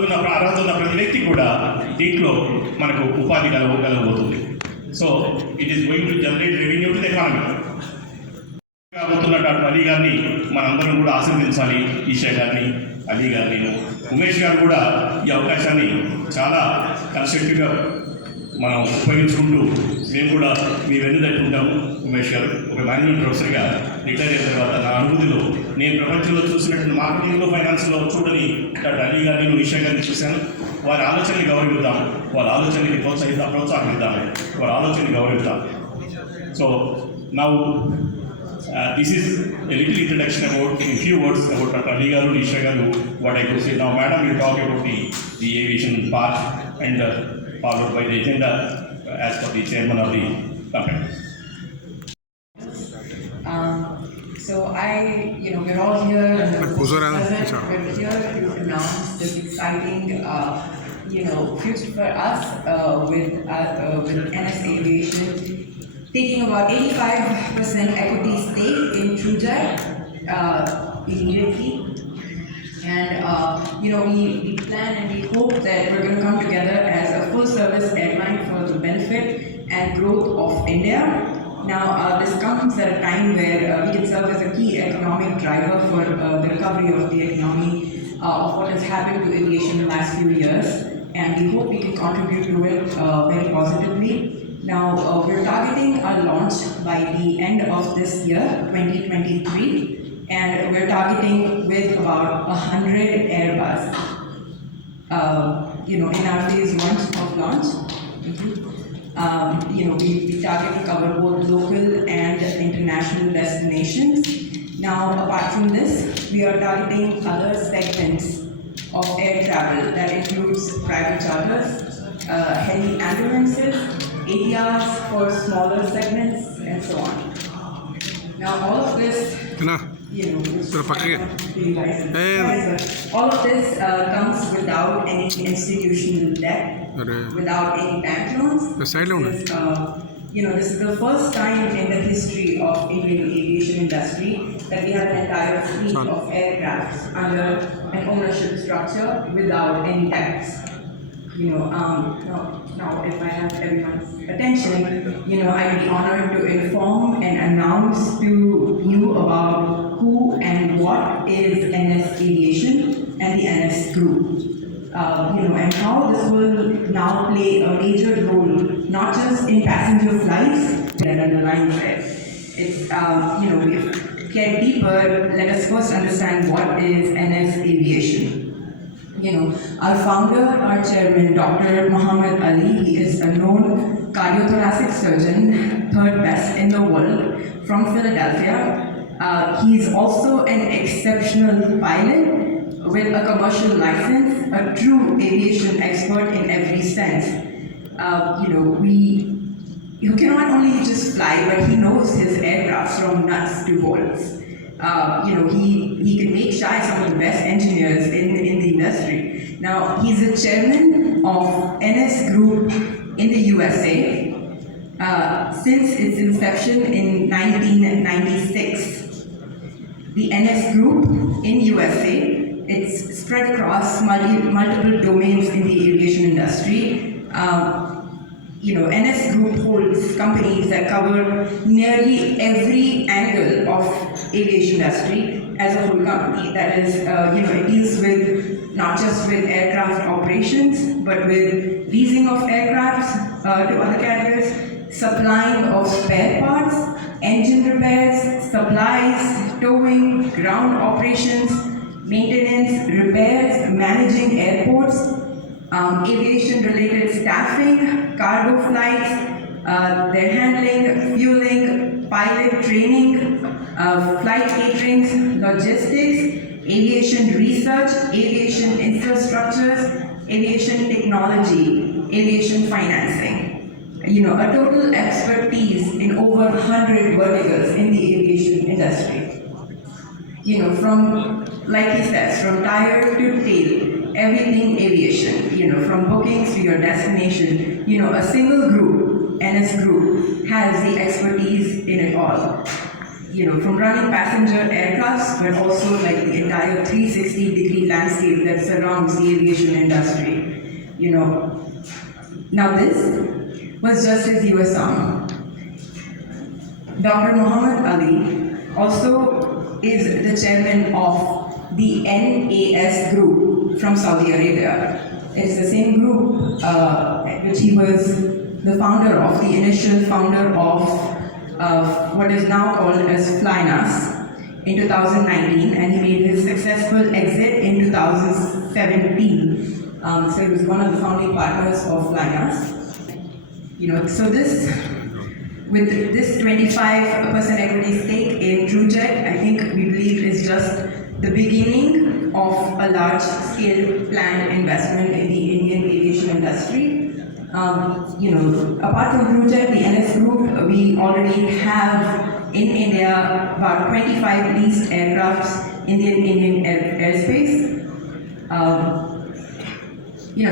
చదువుకున్న అర్హత ఉన్న ప్రతి వ్యక్తి కూడా దీంట్లో మనకు ఉపాధి కలగబోతుంది. So it is going to generate revenue to the economy. కాబోతున్నట్టు అలీ గారిని మనందరం కూడా ఆశీర్వదించాలి. ఈషా గారిని, అలీ గారిని, ఉమేష్ గారు కూడా ఈ అవకాశాన్ని చాలా కన్స్ట్రక్టివ్గా మనం ఉపయోగించుకుంటూ మేము కూడా మీ వెన్నుదట్టుకుంటాము. ఉమేష్ గారు ఒక మేనేజ్మెంట్ ప్రొఫెసర్గా రిటైర్ అయిన తర్వాత నా అనుభూతిలో నేను ప్రపంచంలో చూసినట్టు మార్కెటింగ్లో, ఫైనాన్స్లో చూడని డాక్టర్ అలీ గారిని, ఈషా గారిని చూశాను. వారి ఆలోచనని గౌరవిద్దాం, వారి ఆలోచనని ప్రోత్సహిద్దాం, వారి ఆలోచనని గౌరవిద్దాం. So now this is a little introduction about, in few words, about Dr. Ali Garu, Isha Garu, what I could say. Now, Madam will talk about the aviation part and followed by the agenda as per the chairman of the company. So we're all here and we're here to announce this exciting, future for us with NS Aviation taking about 85% equity stake in TrueJet immediately. And we plan and we hope that we're going to come together as a full-service airline for the benefit and growth of India. Now, this comes at a time where we can serve as a key economic driver for the recovery of the economy of what has happened to aviation in the last few years, and we hope we can contribute to it very positively. Now, we're targeting our launch by the end of this year, 2023, and we're targeting with about 100 Airbus, in our phase 1 of launch. We target to cover both local and international destinations. Now, apart from this, we are targeting other segments of air travel that includes private charters, heli ambulances, ATRs for smaller segments, and so on. Now, all of this, all of this comes without any institutional debt, without any bank loans. This is the first time in the history of Indian aviation industry that we have an entire fleet of aircraft under an ownership structure without any debts. Now, if I have everyone's attention, I would be honored to inform and announce to you about who and what is NS Aviation and the NS Group. And how this will now play a major role, not just in passenger flights, that underlines it. It's, get deeper, let us first understand what is NS Aviation. Our founder, our chairman, Dr. Mohammad, he is a known cardiothoracic surgeon, third best in the world, from Philadelphia. He is also an exceptional pilot with a commercial license, a true aviation expert in every sense. You cannot only just fly, but he knows his aircraft from nuts to bolts. He can make shy some of the best engineers in the industry. Now, he's the chairman of NS Group in the USA since its inception in 1996. The NS Group in USA, it's spread across multiple domains in the aviation industry. NS Group holds companies that cover nearly every angle of aviation industry as a whole company. That is, it deals with not just with aircraft operations, but with leasing of aircraft to other carriers, supplying of spare parts, engine repairs, supplies, towing, ground operations, maintenance, repairs, managing airports, aviation-related staffing, cargo flights, their handling, fueling, pilot training, flight catering, logistics, aviation research, aviation infrastructures, aviation technology, aviation financing. A total expertise in over 100 verticals in the aviation industry. From, like he says, from tire to tail, everything aviation, from bookings to your destination, a single group, NS Group, has the expertise in it all. from running passenger aircrafts, but also like the entire 360-degree landscape that surrounds the aviation industry. Now this was just his US Army. Dr. Mohammad Ali also is the chairman of the NAS group from Saudi Arabia. It is the same group which he was the founder of, the initial founder of what is now called as FlyNAS in 2019, and he made his successful exit in 2017. So he was one of the founding partners of FlyNAS. So with this 25% equity stake in TrueJet, I think we believe is just the beginning of a large-scale planned investment in the Indian aviation industry. Apart from TrueJet, the NS Group, we already have in India about 25 leased aircrafts in the Indian airspace.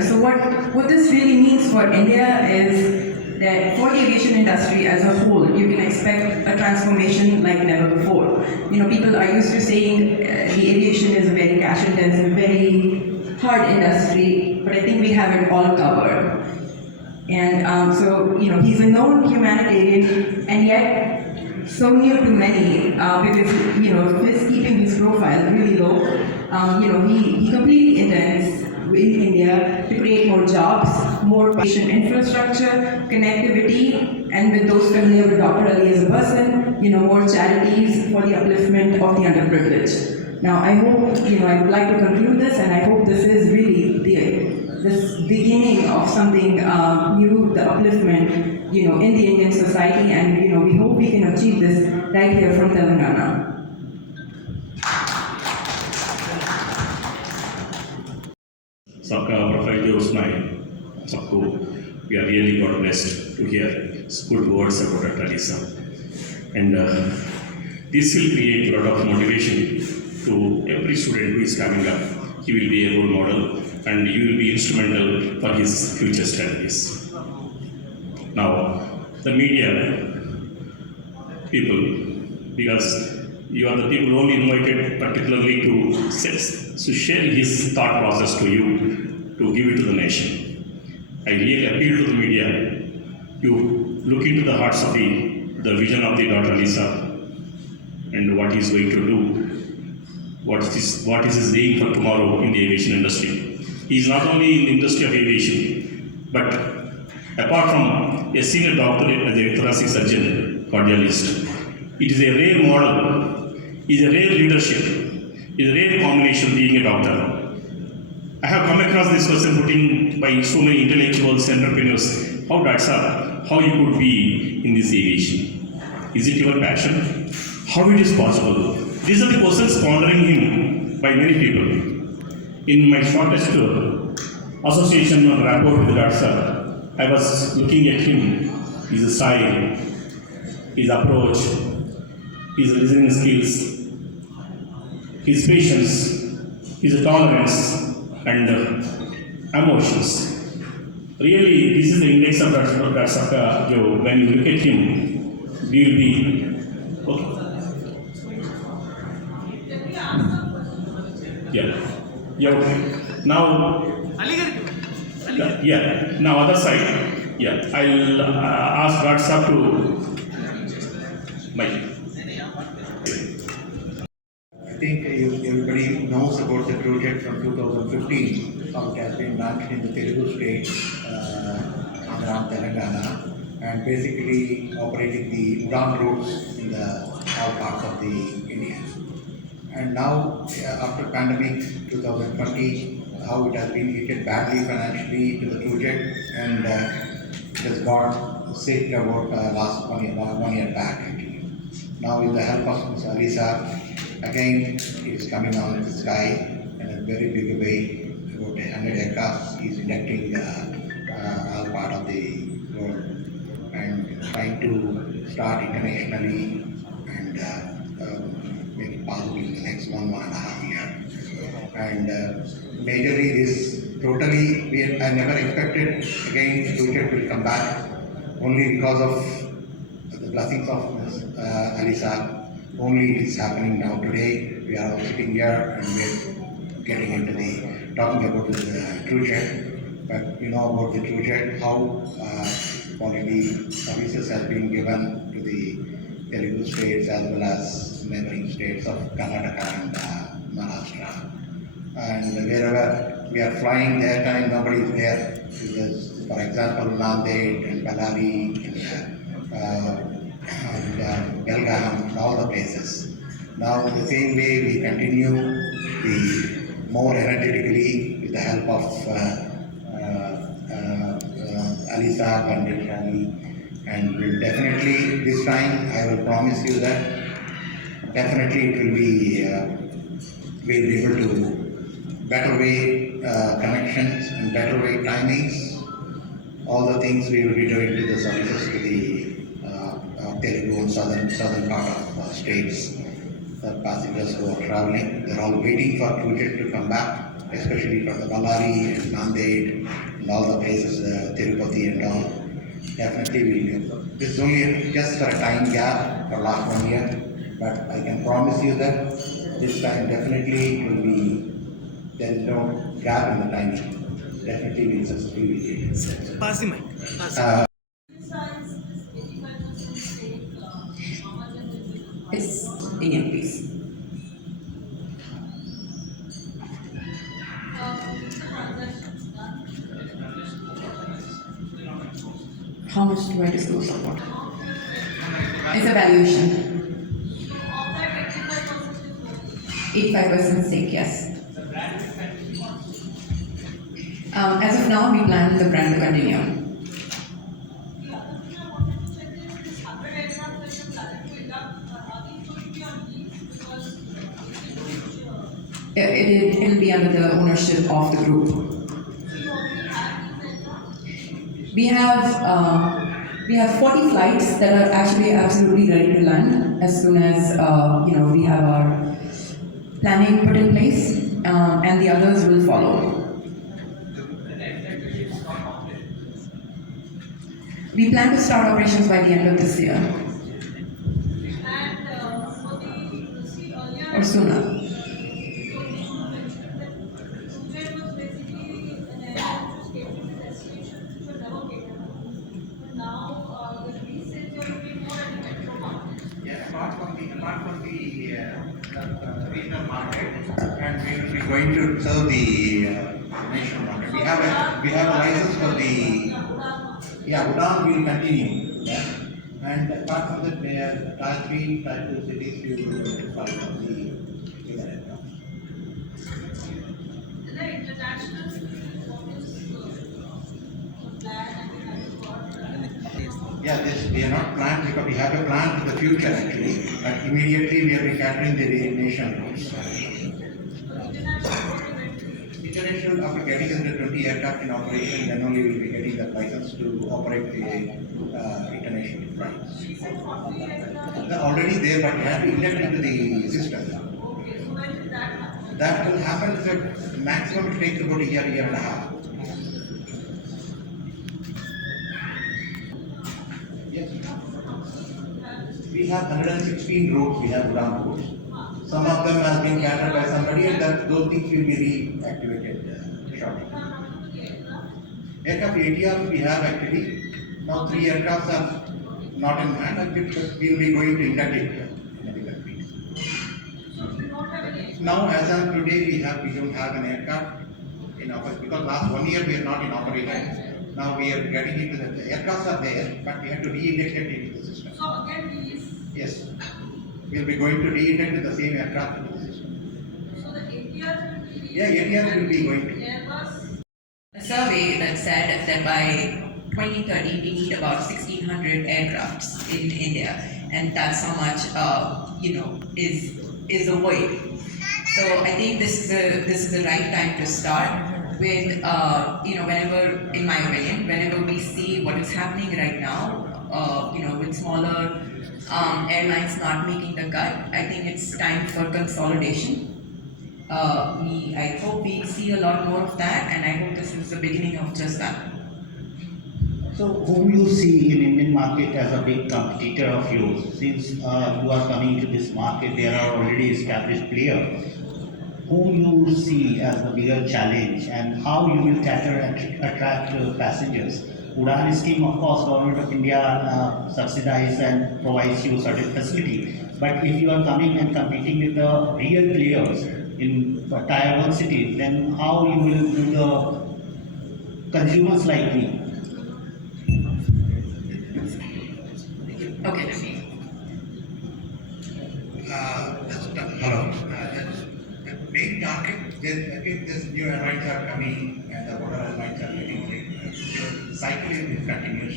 So what this really means for India is that for the aviation industry as a whole, you can expect a transformation like never before. People are used to saying the aviation is a very cash-intensive, very hard industry, but I think we have it all covered. And he's a known humanitarian, and yet so new to many because he's keeping his profile really low. He completely intends in India to create more jobs, more patient infrastructure, connectivity, and with those familiar with Dr. Ali as a person, more charities for the upliftment of the underprivileged. Now, I hope, I would like to conclude this, and I hope this is really this beginning of something new, the upliftment, in the Indian society, and we hope we can achieve this right here from Telangana. सबका profile जो उसमें है सबको we are really got blessed to hear good words about Dr. Isha, and this will create a lot of motivation to every student who is coming up. He will be a role model, and you will be instrumental for his future strategies. Now, the media people, because you are the people only invited particularly to share his thought process to you, to give it to the nation. I really appeal to the media to look into the hearts of the vision of the Dr. Isha and what he is going to do, what is his aim for tomorrow in the aviation industry. He is not only in the industry of aviation, but apart from a senior doctor as a thoracic surgeon, cardiologist, it is a rare model, is a rare leadership, is a rare combination being a doctor. I have come across this question putting by so many intellectuals, entrepreneurs, how you could be in this aviation. Is it your passion? How it is possible? These are the questions pondering him by many people. In my shortest association or rapport with Dr. I was looking at him, his style, his approach, his listening skills, his patience, his tolerance, and emotions. Really, this is the index of Dr. Sakka. When you look at him, you will be okay. Yeah. Okay. Now, now other side. Yeah, I'll ask Dr. Sakka to Mike. I think everybody knows about the project from 2015, how it has been launched in the Telugu state, Andhra, Telangana, and basically operating the Udan routes in all parts of the India. And now, after pandemic 2020, how it has been hit badly financially to the project, and it has got sick about last one year back actually. Now, with the help of Ms. Alisa, again, he is coming on the sky in a very big way. About 100 aircraft, he is inducting all part of the world and trying to start internationally and make it possible in the next 1.5 years. And majorly this totally, I never expected again the project will come back only because of the blessings of Ms. Alisa. only it is happening now today. We are all sitting here and we're getting into the talking about the crew jet. But you know about the crew jet, how quality services have been given to the Telugu states as well as neighboring states of Karnataka and Maharashtra. And wherever we are flying, that time nobody is there. Because, for example, Nanded and Ballari and Belgaum and all the places. Now, the same way we continue the more energetically with the help of Alisa and Rishani, and will definitely this time I will promise you that definitely it will be we'll be able to better way connections and better way timings. All the things we will be doing to the services to the Telugu and southern part of states. The passengers who are traveling, they're all waiting for Puget to come back, especially from the Ballari and Nanded and all the places, Tirupati and all. Definitely will do. This is only just for a time gap for last 1 year, but I can promise you that this time definitely it will be, there is no gap in the timing. Definitely we will successfully do it. Pass the mic. It's Indian, please. How much do I disclose of what? It's a valuation. 85% stake, yes. As of now, we plan the brand to continue. It'll be under the ownership of the group. We have 40 flights that are actually absolutely ready to land as soon as we have our planning put in place, and the others will follow. We plan to start operations by the end of this year or sooner. Apart from the regional market, and we will be going to serve the national market. We have a license for the Udan will continue. Yeah. And apart from that, we are Type 3, Type 2 cities we will fly from the aircraft. Yeah, this we are not planned because we have a plan for the future actually, but immediately we are catering the nation routes. International, after getting into 20 aircraft in operation, then only we will be getting the license to operate the international flights. They're already there, but we have to inject into the system. That will happen, the maximum it takes about a year and a half. Yes. We have 116 routes, we have Udan routes. Some of them have been catered by somebody and that those things will be reactivated shortly. Aircraft ATRs we have actually. Now 3 aircrafts are not in hand, but we will be going to induct it in a different fleet. Now as of today we don't have an aircraft in operation because last 1 year we are not in operation. Now we are getting into the aircrafts are there, but we have to re-inject it into the system. So again, these. Yes, we will be going to re-inject the same aircraft into the system. So the ATRs will be. Yeah, ATRs will be going to. Airbus. A survey that said that by 2030 we need about 1,600 aircrafts in India, and that's how much is the void. So I think this is the right time to start with whenever, in my opinion, whenever we see what is happening right now, with smaller airlines not making the cut, I think it's time for consolidation. I hope we see a lot more of that, and I hope this is the beginning of just that. So whom you see in Indian market as a big competitor of yours, since you are coming to this market, there are already established players. Whom you see as the bigger challenge and how you will cater and attract passengers? Udan scheme, of course, Government of India subsidize and provides you certain facility. But if you are coming and competing with the real players in tier 1 cities, then how you will do the consumers like me? Okay. Hello. The main target, again, this new airlines are coming and the water airlines are getting late. The cycle is continuous.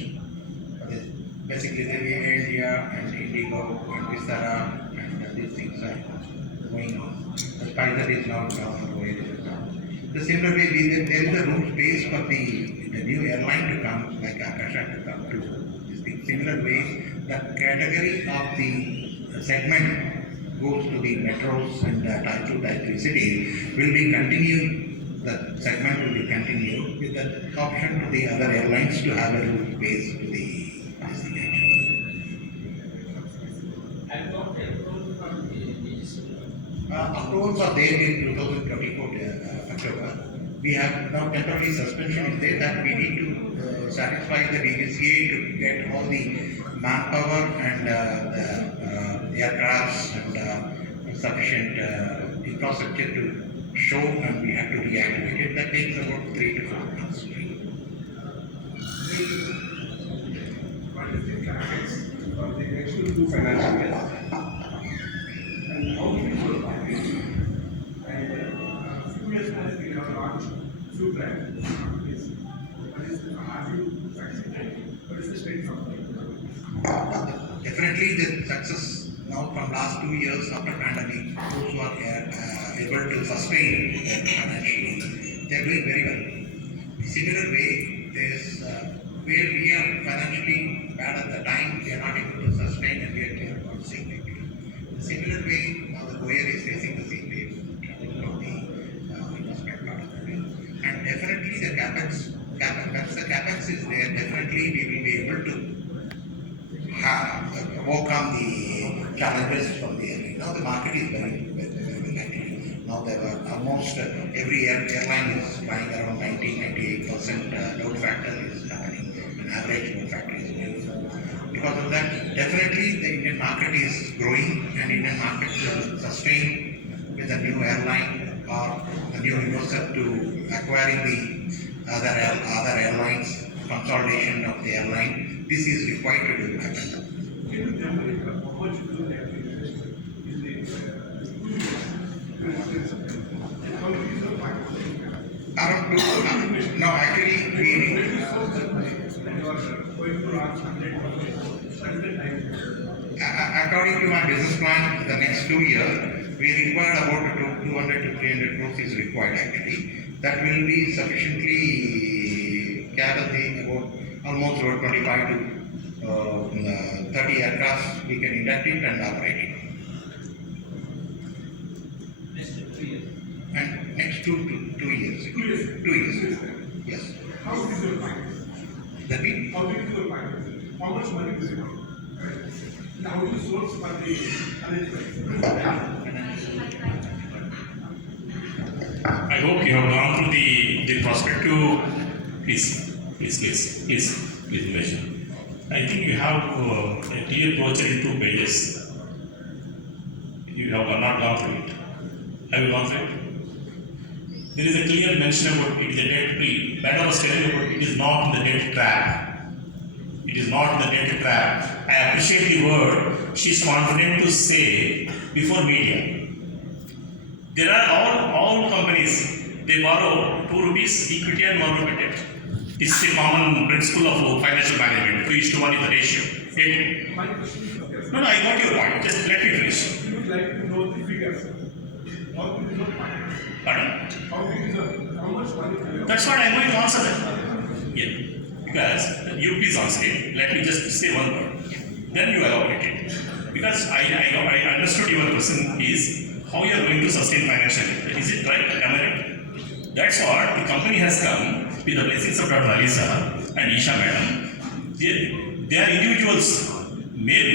Basically, the Air India and Indigo and Vistara and these things are going on. The Spicer is now down the way it is now. The similar way, there is a room space for the new airline to come, like Akasha to come to this thing. Similar way, the category of the segment goes to the metros and type 2, type 3 cities will be continued, the segment will be continued with the option to the other airlines to have a room space to the destination. Approvals are there in 2024 October. We have now temporary suspension is there that we need to satisfy the DGCA to get all the manpower and the aircrafts and sufficient infrastructure to show, and we have to reactivate it. That takes about 3 to 4 months. What is the capex for the next 2 financial years? And how many will buy? And few years back we have launched few brands. What is the have you succeeded? What is the state of Definitely the success now from last 2 years after pandemic, those who are able to sustain financially, they are doing very well. Similar way, there's where we are financially bad at the time, we are not able to sustain and we are not seeing it. Similar way, now the Goyer is facing the same way from the investment part of it. And definitely the capex, once the capex is there, definitely we will be able to overcome the challenges from the airline. Now the market is very actually. Now there are almost every airline is flying around 98% load factor is happening. An average load factor is going. Because of that, definitely the Indian market is growing and Indian market will sustain with a new airline or a new investor to acquiring the other airlines, consolidation of the airline. This is required to do happen. Around 2, no, actually we according to my business plan, the next 2 years, we require about 200 to 300 crores is required actually. That will be sufficiently gather the about almost about 25 to 30 aircrafts we can induct it and operate it. And next 2 years. 2 years. 2 years. Yes. How is your finance? That means How big is your finance? How much money is it? And how do you source for the arrangements? I hope you have gone through the prospective. Please, Umesh. I think you have a clear brochure in 2 pages. You have not gone through it. Have you gone through it? There is a clear mention about it is a debt free. Madam was telling about it is not in the debt trap. It is not in the debt trap. I appreciate the word she is confident to say before media. There are all companies, they borrow 2 rupees equity and 1 rupee debt. This is a common principle of financial management. 2:1 is the ratio. My question is, yes, No, I got your point. Just let me finish. you would like to know the figures. How big is your finance? Pardon? How big is how much money do you have? That's what I'm going to answer that. Yeah. Because you please answer it. Let me just say one word. Then you elaborate it. Because I understood your question is how you are going to sustain financially. Is it right? Am I right? That's what the company has come with the blessings of Dr. Alisa and Isha madam they are individuals. May be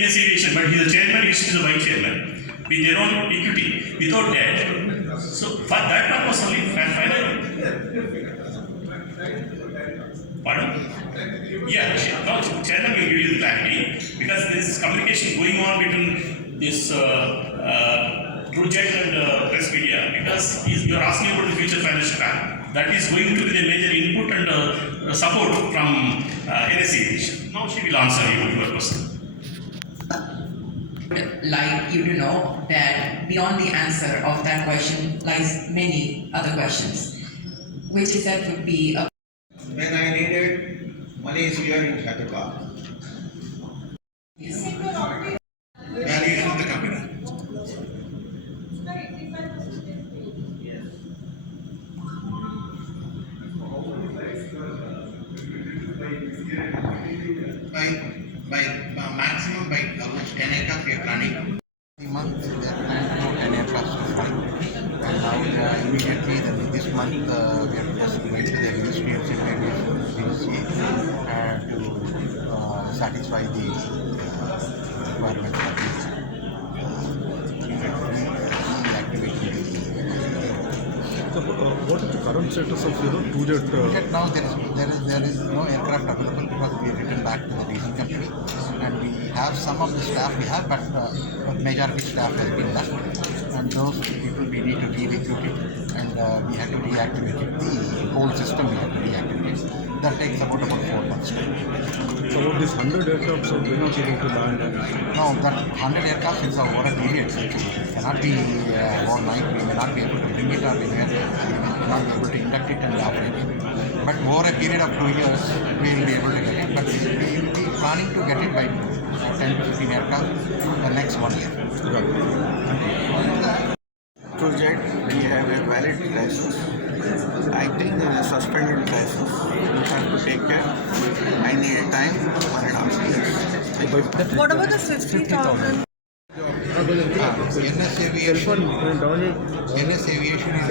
NS Aviation, but he is a chairman, he is the vice chairman, with their own equity, without that. So for that purpose only, finally. Pardon? Yeah, no, chairman will give you the clarity, because there is communication going on between this project and press media, because you are asking about the future financial plan. That is going to be the major input and support from NS Aviation. Now she will answer your question. Like you to know that beyond the answer of that question lies many other questions, which is that would be a When I needed money is here in Hyderabad. Valuation of the company. By maximum by almost 10 aircraft we are planning. The month they are planning to 10 aircraft to fly. And now immediately this month we are just going to the Ministry of Civil Aviation to satisfy the requirement for this activity. So, what is the current status of two-jet? Now there is no aircraft available because we returned back to the leasing company, and we have some of the staff we have, but majority staff has been left, and those people we need to re-recruit it, and we have to reactivate it. The whole system we have to reactivate. That takes about 4 months time. So, this 100 aircraft so we're not able to land. No, that 100 aircraft is over a period. It cannot be overnight. We may not be able to bring it, or we may not be able to induct it and operate it. But over a period of 2 years, we will be able to get it. But we will be planning to get it by 10 to 15 aircraft the next 1 year. Project, we have a valid license. I think there is a suspended license. We have to take care. I need a time, 1.5 years. What about the 50,000? NS Aviation is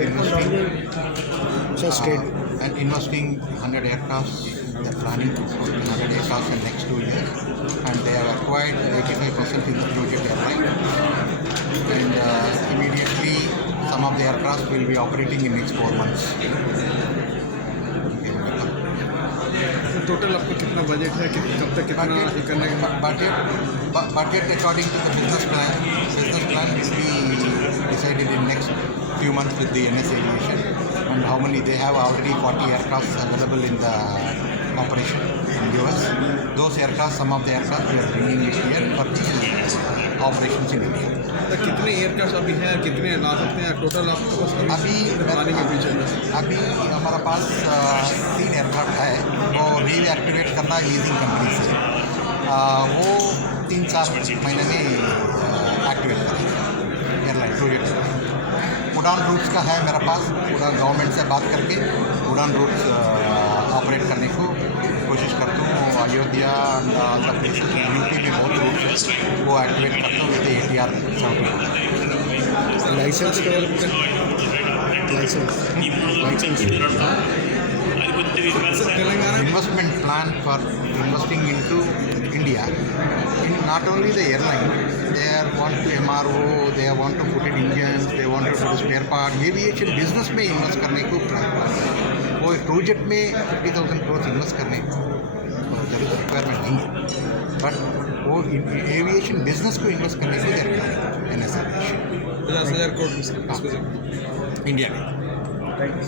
investing and investing 100 aircraft. They are planning to put 100 aircraft in the next 2 years, and they have acquired 85% in the project airline. And immediately, some of the aircraft will be operating in next 4 months. Total आपका कितना budget है कब तक कितना ये करने का Budget according to the business plan will be decided in next few months with the NS Aviation, and how many they have already 40 aircraft available in the operation in US. Those aircraft, some of the aircraft we are bringing it here for the operations in India. कितने aircraft अभी हैं कितने ला सकते हैं total आपके पास अभी हमारा पास 3 aircraft है, वो रीएक्टिवेट करना है लीजिंग कंपनी से। वो 3-4 महीने में एक्टिवेट करेंगे एयरलाइन प्रोजेक्ट। उड़ान रूट्स का है मेरे पास, पूरा गवर्नमेंट से बात करके उड़ान रूट्स ऑपरेट करने को कोशिश करता हूँ। अयोध्या यूपी में बहुत रूट्स वो एक्टिवेट करता हूँ with ATR 70। License investment plan for investing into India. In not only the airline, they want to MRO, they want to put in engines, they want to do spare part. Aviation business में invest करने को plan है। वो project में 50,000 crores invest करने को there is requirement नहीं है, but वो aviation business को invest करने को there is NS Aviation। 50,000 crore India में। Thank you